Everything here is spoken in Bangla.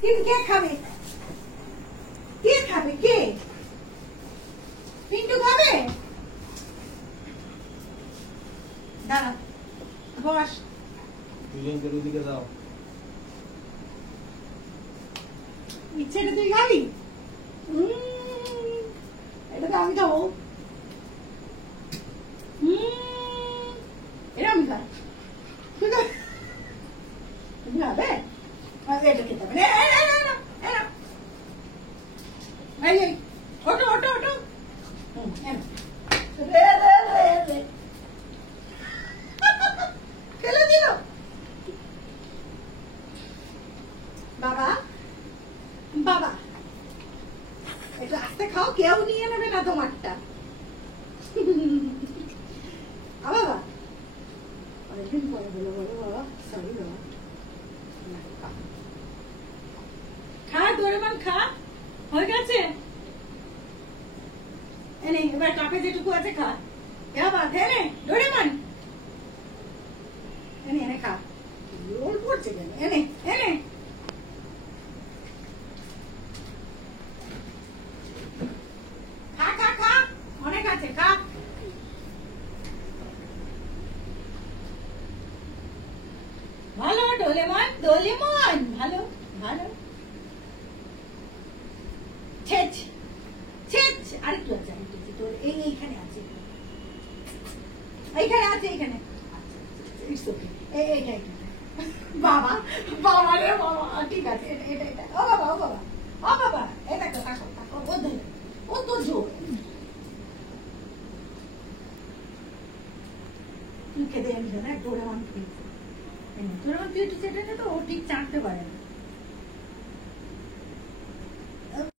কিন্তু কে খাবে? কে খাবে? কে? পিন্টু খাবে? দাঁড়া, বস। দুজনকে ওদিকে দাও। ইচ্ছেটা তুই খাবি? এটা তো আমি খাবো। এটা আমি খাই। তুমি খাবে? এটা খেতে হবে। ওটো ওটো ওটো। ফেলে দিল। বাবা বাবা একটু আস্তে খাও, কেউ নিয়ে নেবে না তোমারটা। বাবা অনেকদিন পরে বলো, বলো বাবা, সরি বাবা। খা ডোরেমন খা, হয়ে গেছে। এনে এবার কাপে যেটুকু আছে খা। বাবা এনে ডোরেমন, এনে এনে খা। রোল পড়ছে কেন? এনে এনে খা খা খা, অনেক আছে খা। ভালো ডোরেমন, ডোরেমন ভালো ভালো। ছেচ ছেচ, আরেকটু আছে, আরেকটু আছে তোর। এইখানে আছে, এইখানে আছে, এইখানে। It's okay. এইটা এইটা বাবা, বাবা রে বাবা, ঠিক আছে। এটা এটা এটা। ও বাবা, ও বাবা, ও বাবা, এটা তো কাকো কাকো, ও ধরে, ও তো জোর। তুই খেতে জানিস না, ডোরেমন খেয়েছে। ডোরেমন তুই একটু চেটে নে তো, ও ঠিক চাটতে পারে না।